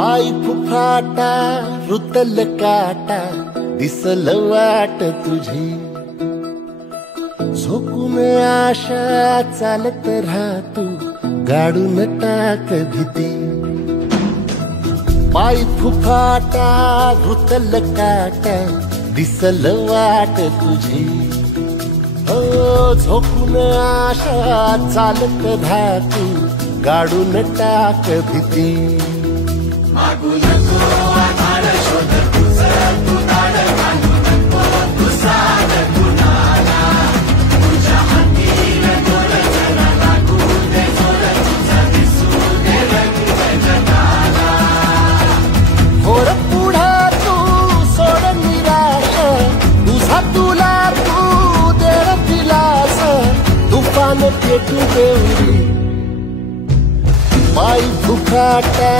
पायी फुफाटा रुतल काटा दिसल वाट तुझी, झोकून आशा चालत राहतू गाडून टाक भीती। पायी फुफाटा रुतल काटा दिसल वाट तुझी, हो झोकून आशा चालत राहतू गाडून टाक भीती। मागू नको आधार शोध तुझं तू दाड घालू नको तू साध कुणाला, तुझ्या हातीन दोर जरा लागू दे जोर तुझा दिसू दे रंग जगाला। होर पुढे तू सोड निराश, तुझा तुला तू दे दिलास, तुफान पेटू देऊरी पायी फुफाटा